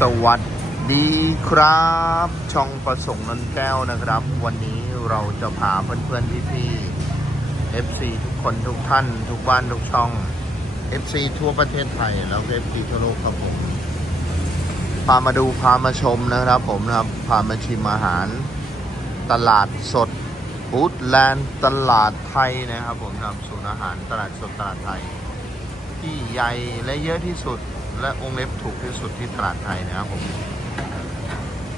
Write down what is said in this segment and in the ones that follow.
สวัสดีครับ ช่องประสงค์นนแก้วนะครับ วันนี้เราจะพาเพื่อนๆพี่ๆ FC ทุกคนทุกท่าน ทุกบ้านทุกช่อง FC ทั่วประเทศไทย แล้วก็ FC ทั่วโลกครับผม พามาดูพามาชมนะครับผมนะครับ พามาชิมอาหาร ตลาดสดฟูดแลนด์ตลาดไทยนะครับผมทำศูนย์อาหารตลาดสดตลาดไทย ที่ใหญ่และเยอะที่สุด และองค์เล็บถูกที่สุดที่ตลาดไทยนะครับผม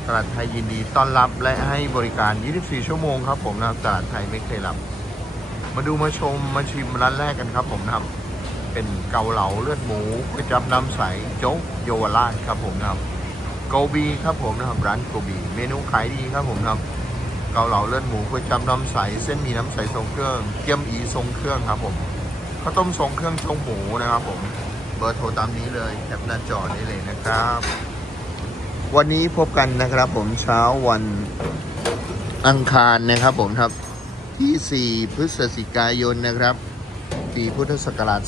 ตลาดไทยยินดีต้อนรับและให้บริการ 24 ชั่วโมงครับผมนะครับตลาดไทยไม่เคยหลับ มาดูมาชมมาชิมร้านแรกกันครับผมนะครับเป็นเกาเหลาเลือดหมูก๋วยจับน้ำใสโจ๊กเยวราชครับผมนะครับโกบีครับผมนะครับร้านโกบี เมนูขายดีครับผมนะครับเกาเหลาเลือดหมูก๋วยจับน้ำใสเส้นหมีน้ำใสทรงเครื่องเกี๊ยมอีทรงเครื่องครับผมข้าวต้มทรงเครื่องทรงหมูนะครับผม เบอร์โทรตามนี้เลยแคปหน้าจอได้เลยนะครับ วันนี้พบกันนะครับผมเช้าวันอังคารนะครับผมครับที่ 4 พฤศจิกายนนะครับปีพุทธศักราช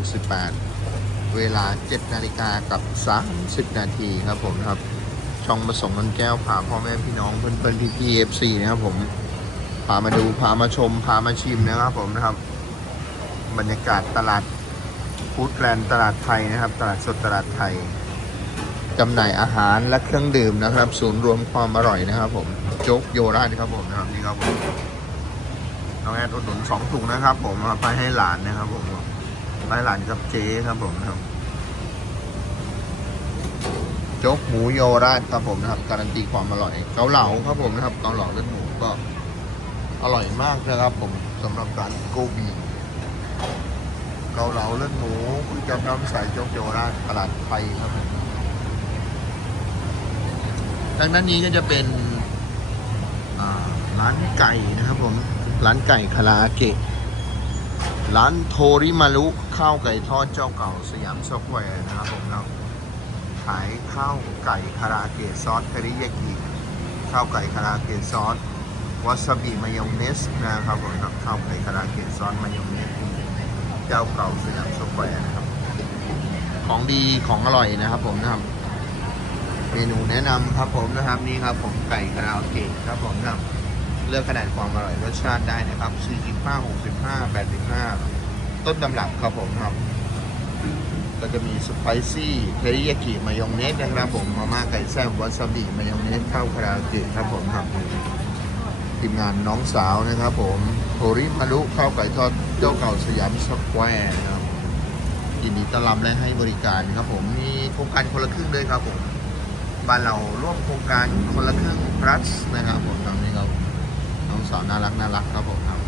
2568 เวลา 7 นาฬิกากับ 30 นาทีครับผมครับ ช่องมาส่งนนแก้วพาพ่อแม่พี่น้องเพื่อนๆพี่ๆเอฟซีนะครับผมพามาดูพามาชมพามาชิมนะครับผมนะครับ บรรยากาศตลาด ฟู้ดแลนด์ตลาดไทยนะครับ ตลาดสดตลาดไทยจำหน่ายอาหารและเครื่องดื่มนะครับ ศูนย์รวมความอร่อยนะครับผมโจ๊กโยราชครับผมนะครับนี่ครับผมน้องแอดอุดหนุนสองถุงนะครับ ผมเอาไปให้หลานนะครับ ผมไปหลานกับเจ๊ครับผมนะครับโจ๊กหมูโยราชครับผมนะครับการันตีความอร่อยเกาเหลาครับผมนะครับเกาเหลาเลือดหมูก็อร่อยมากนะครับ ผมสำหรับร้านโกบี เกาเหลาเลือดหมูก๋วยจั๊บน้ำใสโจ๊กโยราชตลาดไทยครับทางด้านนี้ก็จะเป็นร้านไก่นะครับผม ร้านไก่คาราเกะ ร้านโทริมารุข้าวไก่ทอดเจ้าเก่าสยามสแควร์นะครับผมนะครับขายข้าวไก่คาราเกะซอสเทริยากิข้าวไก่คาราเกะซอสวาซาบิมายองเนสนะครับผมครับข้าวไก่คาราเกะซอสมายองเนส เจ้าเก่าสยามสแควร์นะครับ ของดีของอร่อยนะครับผมนะครับ เมนูแนะนำครับผมนะครับนี่ครับ ผมไก่คาราโอเกะครับผมนะครับ เลือกขนาดความอร่อยรสชาติได้นะครับ45 65 85 ต้นตำรับครับผมครับ ก็จะมีสไปซี่เทริยากิมายองเนสนะครับผมมาม่าไก่แซ่บวาซาบิมายองเนสข้าวคาราโอเกะครับผมครับ ทีมงานน้องสาวนะครับผมโทริมารุข้าวไก่ทอดเจ้าเก่าสยามสแควร์นะครับยินดีต้อนรับและให้บริการครับผมมีโครงการคนละครึ่งด้วยครับผมบ้านเราร่วมโครงการคนละครึ่ง plus นะครับผมตอนนี้เราน้องสาวน่ารักน่ารักครับผมครับ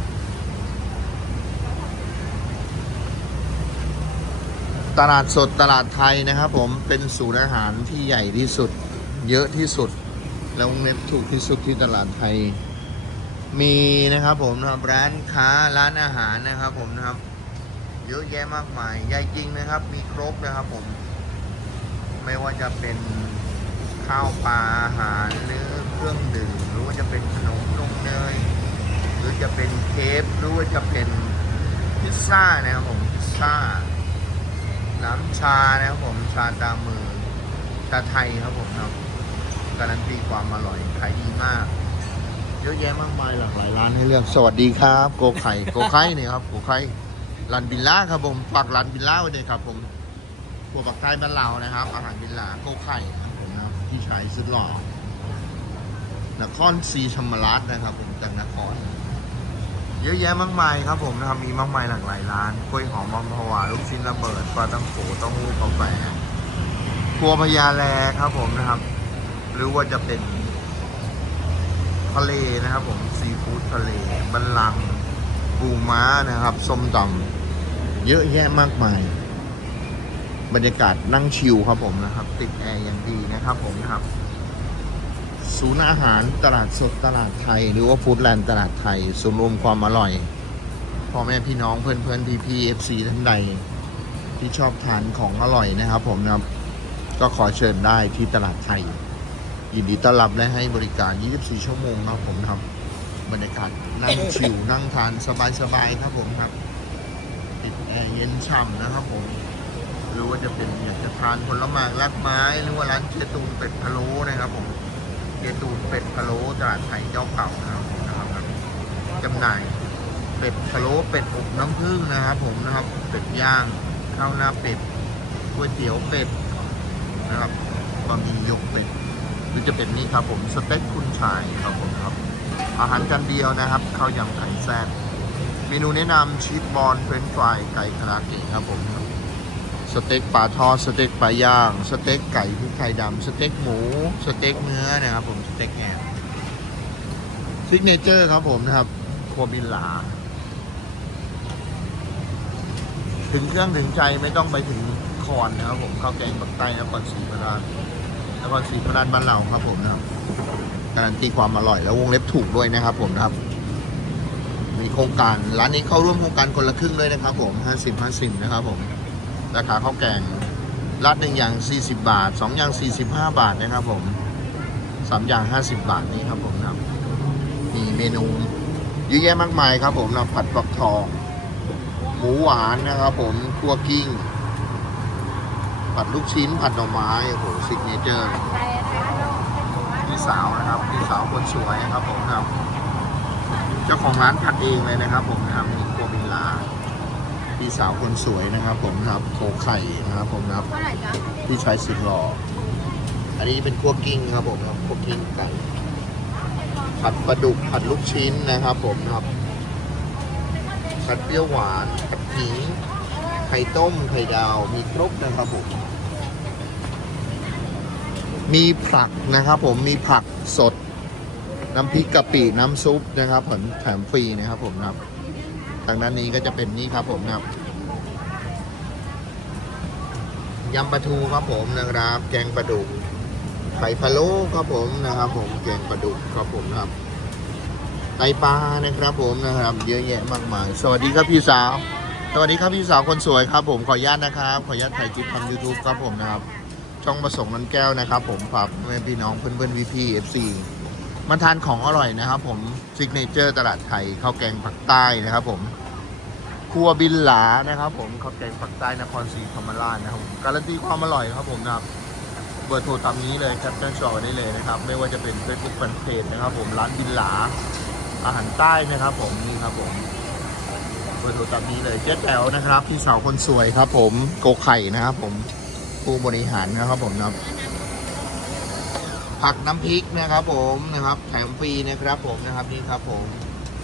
ตลาดสดตลาดไทยนะครับผมเป็นศูนย์อาหารที่ใหญ่ที่สุด เยอะที่สุด แล้ววงเล็บถูกที่สุดที่ตลาดไทย มีนะครับผมนะครับร้านค้าร้านอาหารนะครับผมนะครับ เยอะแยะมากมายใหญ่จริงนะครับ มีครบนะครับผม ไม่ว่าจะเป็นข้าวปลาอาหารหรือเครื่องดื่มหรือว่าจะเป็นขนมนมเนยหรือจะเป็นเคฟหรือว่าจะเป็นพิซซ่านะครับผมพิซซ่า น้ำชานะครับผมชาตามมือชาไทยครับผมครับการันตีความอร่อยขายดีมาก เยอะแยะมากมายหลากหลายร้านให้เลือกสวัสดีครับ โกไข่โกไข่เนี่ยครับโกไข่รันบิลล่าครับผมฝากรันบิลล่าไว้เลยครับผมพวปักใต้บ้านเรานะครับ อาหารบิลล่าโกไข่ครับผมนะครับที่ชายสุดหล่อนครศรีธรรมราชนะครับผมจากนคร เยอะแยะมากมายครับผมนะครับมีมากมายหลากหลายร้านกล้วยหอมมัมพวาลูกชิ้นระเบิดปลาตั้งโขเต้าหู้กาแฟครัวพญาแลครับผมนะครับ หรือว่าจะเป็น ทะเลนะครับผมซีฟู้ดทะเลบันลังปูม้านะครับส้มตำเยอะแยะมากมาย บรรยากาศนั่งชิลครับผมนะครับ ติดแอร์อย่างดีนะครับผมนะครับศูนย์อาหารตลาดสดตลาดไทย หรือว่าฟู้ดแลนด์ตลาดไทยศูนย์รวมความอร่อยพ่อแม่พี่น้องเพื่อนเพื่อนพี่พี่เอฟซีท่านใด ที่ชอบทานของอร่อยนะครับผมนะครับ ก็ขอเชิญได้ที่ตลาดไทย ยินดีต้อนรับและให้บริการ 24 ชั่วโมงนะครับผมครับ บรรยากาศนั่งชิลนั่งทานสบายๆครับผมครับติดแอร์เย็นฉ่ำนะครับผมหรือว่าจะเป็นอยากจะทานผลไม้รักไม้หรือว่าร้านเจตูนเป็ดพะโล้นะครับผมเจตูนเป็ดพะโล้ตลาดไทยเจ้าเก่านะครับผมนะครับจำหน่ายเป็ดพะโล้เป็ดอบน้ำผึ้งนะครับ ผมนะครับเป็ดย่างข้าวหน้าเป็ดก๋วยเตี๋ยวเป็ดนะครับบะหมี่หยกเป็ด หรือจะเป็นนี่ครับผมสเต็กคุณชายครับผมครับ อาหารจานเดียวนะครับข้าวยำไก่แซ่บเมนูแนะนำชีสบอลเฟรนช์ฟรายไก่คาราเกะครับผมสเต็กปลาทอดสเต็กปลาย่าง สเต็กไก่พริกไทยดำสเต็กหมู สเต็กเนื้อนะครับผมสเต็กแหนมซิกเนเจอร์ครับผมนะครับครัวบินหลา ถึงเครื่องถึงใจไม่ต้องไปถึงคอนนะครับผมข้าวแกงปักใต้นครศรีธรรมราช นครศรีธรรมราชบ้านเราครับผมนะครับการันตีความอร่อยแล้ววงเล็บถูกด้วยนะครับ ผมนะครับ มีโครงการร้านนี้เข้าร่วมโครงการคนละครึ่งด้วยนะครับผม50 50นะครับผมราคาข้าวแกงรัดหนึ่งอย่าง 40 บาท2อย่าง 45 บาทนะครับผม3อย่าง 50 บาทนี่ครับผมนะครับมีเมนูเยอะแยะมากมายครับผมนะผัดฟักทอง หมูหวานนะครับผมคั่วกิ้ง ผัดลูกชิ้นผัดหน่อไม้ โอ้โหซิกเนเจอร์พี่สาวนะครับพี่สาวคนสวยนะครับผมครับ เจ้าของร้านผัดเองเลยนะครับ ผมนะครับนี่คบิลาพี่สาวคนสวยนะครับ ผมครับโคไข่นะครับ ผมครับเท่าไหร่จ๊ะพี่ชายสุดหล่ออันนี้เป็นคั่วกิ้งครับผมครับคั่วกิ้งไก่ผัดปลาดุกผัดลูกชิ้นนะครับ ผมครับผัดเปรี้ยวหวานผัดขิง ไข่ต้ม ไข่ดาว มีครบนะครับผม มีผักนะครับผม มีผักสด น้ำพริกกะปิ น้ำซุปนะครับผมแถมฟรีนะครับผมนะครับ ทางด้านนี้ก็จะเป็นนี่ครับผมนะครับยำปลาทูครับผมนะครับ แกงปลาดุก ไข่พะโล้ครับผมนะครับ ผม แกงปลาดุกครับผมนะครับไตปลานะครับผมนะครับ เยอะแยะมากมาย สวัสดีครับพี่สาว สวัสดีครับพี่สาวคนสวยครับผมขออนุญาตนะครับขออนุญาตถ่ายคลิปทำยูทูบครับผมนะครับช่องประสงค์นันแก้วนะครับ ผมฝากแม่พี่น้องเพื่อนเพื่อนวีพีเอฟซีมาทานของอร่อยนะครับ ผมซิกเนเจอร์ตลาดไทยข้าวแกงปักใต้นะครับ ผมครัวบินหลานะครับ ผมข้าวแกงปักใต้นครศรีธรรมราชนะครับการันตีความอร่อยครับผมนะครับเบอร์โทรตามนี้เลยแคปชั่นชอได้เลยนะครับ ไม่ว่าจะเป็นเฟซบุ๊กแฟนเพจนะครับ ผมร้านบินหลาอาหารใต้นะครับ ผมนี่ครับผม เบอร์โทรตามนี้เลยเจ๊แต๋วนะครับพี่สาวคนสวยครับ ผมโกไข่นะครับผมผู้บริหารนะครับผมนะครับผักน้ำพริกนะครับผมนะครับแถมฟรีนะครับผมนะครับนี่ครับผม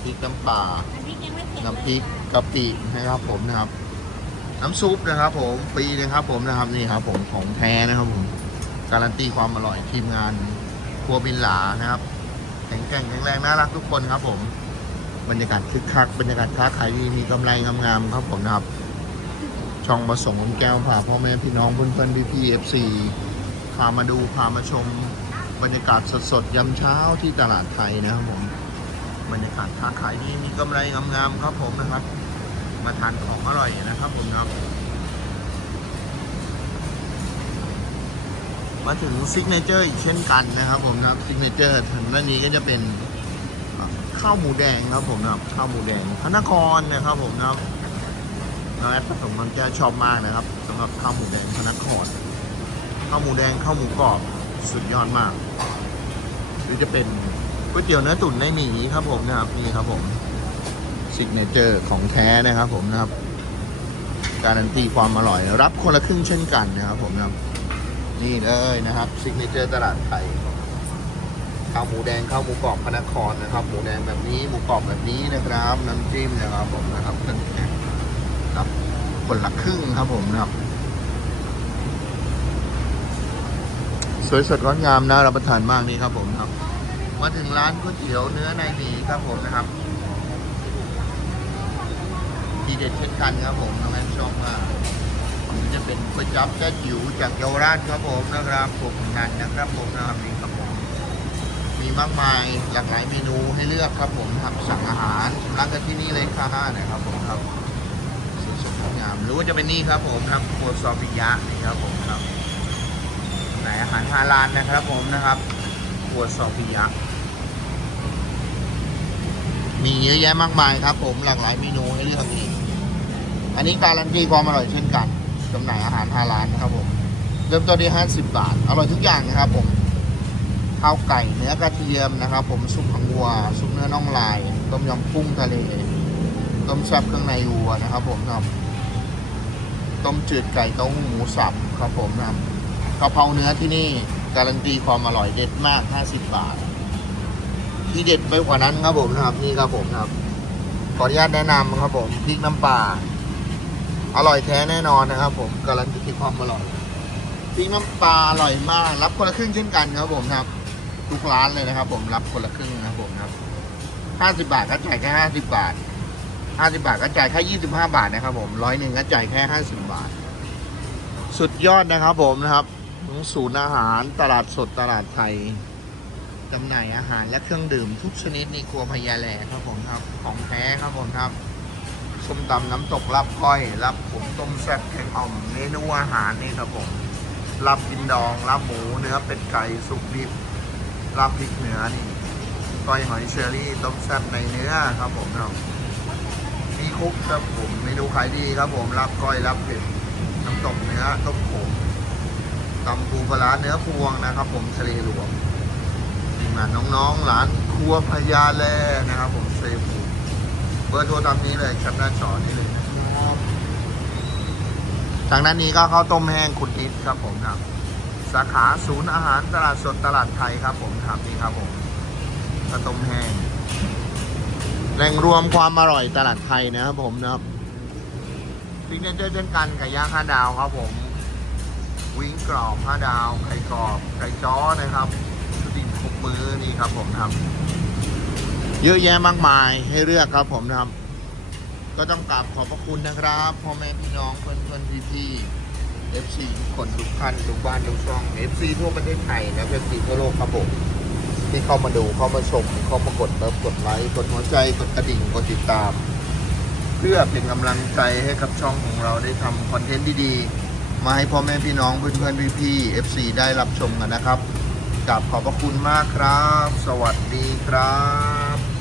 พริกน้ำปลาอันนี้ยังไม่เสร็จน้ำพริกกะปินะครับผมนะครับ น้ำซุปนะครับ ผมฟรีนะครับ ผมนะครับนี่ครับ ผมของแท้นะครับผมการันตีความอร่อยทีมงานครัวบินหลานะครับแข็งแกร่งแข็งแรงน่ารักทุกคนครับผม บรรยากาศคึกคักบรรยากาศค้าขายดีมีกำไรงามๆครับผมนะครับ ช่องประสงค์แก้วพาพ่อแม่พี่น้องเพื่อนๆพี่ๆเอฟซีพามาดูพามาชม บรรยากาศสดๆยามเช้าที่ตลาดไทยนะครับผมบรรยากาศค้าขายดีมีกำไรงามๆครับผมนะครับ มาทานของอร่อยนะครับผมครับมาถึงซิกเนเจอร์อีกเช่นกันนะครับผมนะครับซิกเนเจอร์ทางด้านนี้ก็จะเป็น ข้าวหมูแดงครับผมนะครับข้าวหมูแดงพระนครนะครับผมนะครับน้องแอดผสมบางแก้ชอบมากนะครับสำหรับข้าวหมูแดงพนักครข้าวหมูแดงข้าวหมูกรอบสุดยอดมาก หรือจะเป็นก๋วยเตี๋ยวเนื้อตุ๋นในหมี่ครับผมนะครับนี่ครับผมซิกเนเจอร์ของแท้นะครับผมนะครับ การันตีความอร่อย รับคนละครึ่งเช่นกันนะครับผมนะครับนี่เลยนะครับซิกเนเจอร์ตลาดไทย ข้าวหมูแดงข้าวหมูกรอบพระนครนะครับ หมูแดงแบบนี้หมูกรอบแบบนี้นะครับน้ำจิ้มนะครับผมนะครับเครื่องแกงครับคนละครึ่งครับผมนะครับ สวยสดร้อนงามนะรับประทานมากนี่ครับผมครับ มาถึงร้านก๋วยเตี๋ยวเนื้อในหมีครับผมนะครับทีเด็ดเช่นกันครับผมน้องแอนชอบมากจะเป็นก๋วยจั๊บแจ๊จิ๋วจากเยาวราชครับผมนะครับผมนันนะครับผมนะครับนี่ครับ มีมากมายหลากหลายเมนูให้เลือกครับผมครับสั่งอาหารร้านกันที่นี่เลยค่ะนะครับผมครับสวยๆงดงามหรือว่าจะเป็นนี่ครับผมครับโคซอปิยะนี่ครับผมครับไหนอาหารฮาลาลนะครับผมนะครับโคซอปิยะมีเยอะแยะมากมายครับ ผมหลากหลายเมนูให้เลือกอีกอันนี้การันตีความอร่อยเช่นกันจำหน่ายอาหาร5ร้านนะครับผมเริ่มต้นที่50 บาท อร่อยทุกอย่างนะครับผม ข้าวไก่เนื้อกระเทียมนะครับ ผมซุปผังวัวซุปเนื้อน่องลายต้มยำกุ้งทะเลต้มแซ่บเครื่องในวัวนะครับ ผมครับต้มจืดไก่เต้าหู้หมูสับครับผมนะครับกะเพราเนื้อที่นี่การันตีความอร่อยเด็ดมาก 50 บาท ที่เด็ดไปกว่านั้นครับผมนะครับ นี่ครับผมนะครับขออนุญาตแนะนำครับผมพริกน้ำปลาอร่อยแท้แน่นอนนะครับ ผมการันตีความอร่อยพริกน้ำปลาอร่อยมาก รับคนละครึ่งเช่นกันครับผมครับ ทุกร้านเลยนะครับ ผมรับคนละครึ่งนะครับผมครับห้าสิบาทก็จ่ายแค่ห้าสิบาทห้าสิบาทก็จ่ายแค่ยี่สิบห้าบาทนะครับ ผมร้อยหนึ่งก็จ่ายแค่ห้าสิบาท สุดยอดนะครับ ผมนะครับศูนย์อาหารตลาดสดตลาดไทยจำหน่ายอาหารและเครื่องดื่มทุกชนิดในครัวพญาแลครับผมครับ ของแท้ครับผมครับส้มตำน้ำตกรับก้อยรับผมต้มแซ่บแกงอ่อมเมนูอาหารนี่ครับผมรับกินดองรับหมูเนื้อเป็ดไก่สุกดิบ ลาบพริกเนื้อนี่ก้อยหอยเชอรี่ต้มแซ่บในเนื้อครับผมครับมีคุกครับผมเมนูขายดีครับผมลาบก้อยลาบเผ็ดน้ำตกเนื้อต้มขมตำปูปลาเนื้อพวงนะครับ ผมทะเลรวมทีมงานน้องๆร้านครัวพญาแลนะครับผมเซฟเบอร์โทรตามนี้เลยแคปหน้าจอนี้เลยนะครับทางด้านนี้ก็ข้าวต้มแห้งคุณนิดครับผมครับ สาขาศูนย์อาหารตลาดสดตลาดไทยครับผมครับนี่ครับผมข้าวต้มแห้งแหล่งรวมความอร่อยตลาดไทยนะครับผมนะครับซิกเนเจอร์เช่นกันไก่ย่างห้าดาวครับผม วิ้งกรอบห้าดาว ไก่กรอบไก่จ้อนะครับชุดดิบครบมือนี่ครับผมนะครับ เยอะแยะมากมายให้เลือกครับผมนะครับ ก็ต้องกราบขอบพระคุณนะครับพ่อแม่พี่น้องเพื่อนเพื่อนพี่พี่ๆ FC ทุกคนทุกท่านทุกบ้านทุกช่อง FC ทั่วประเทศไทยและ FC ทั่วโลกครับผมที่เข้ามาดูเข้ามาชมเข้ามากดแล้วกดไลค์กดหัวใจกดกระดิ่งกดติดตาม เพื่อเป็นกำลังใจให้กับช่องของเราได้ทำคอนเทนต์ดีๆมาให้พ่อแม่พี่น้องเพื่อนเพื่อนพี่พี่ๆ FC ได้รับชมกันนะครับกราบขอบพระคุณมากครับ สวัสดีครับ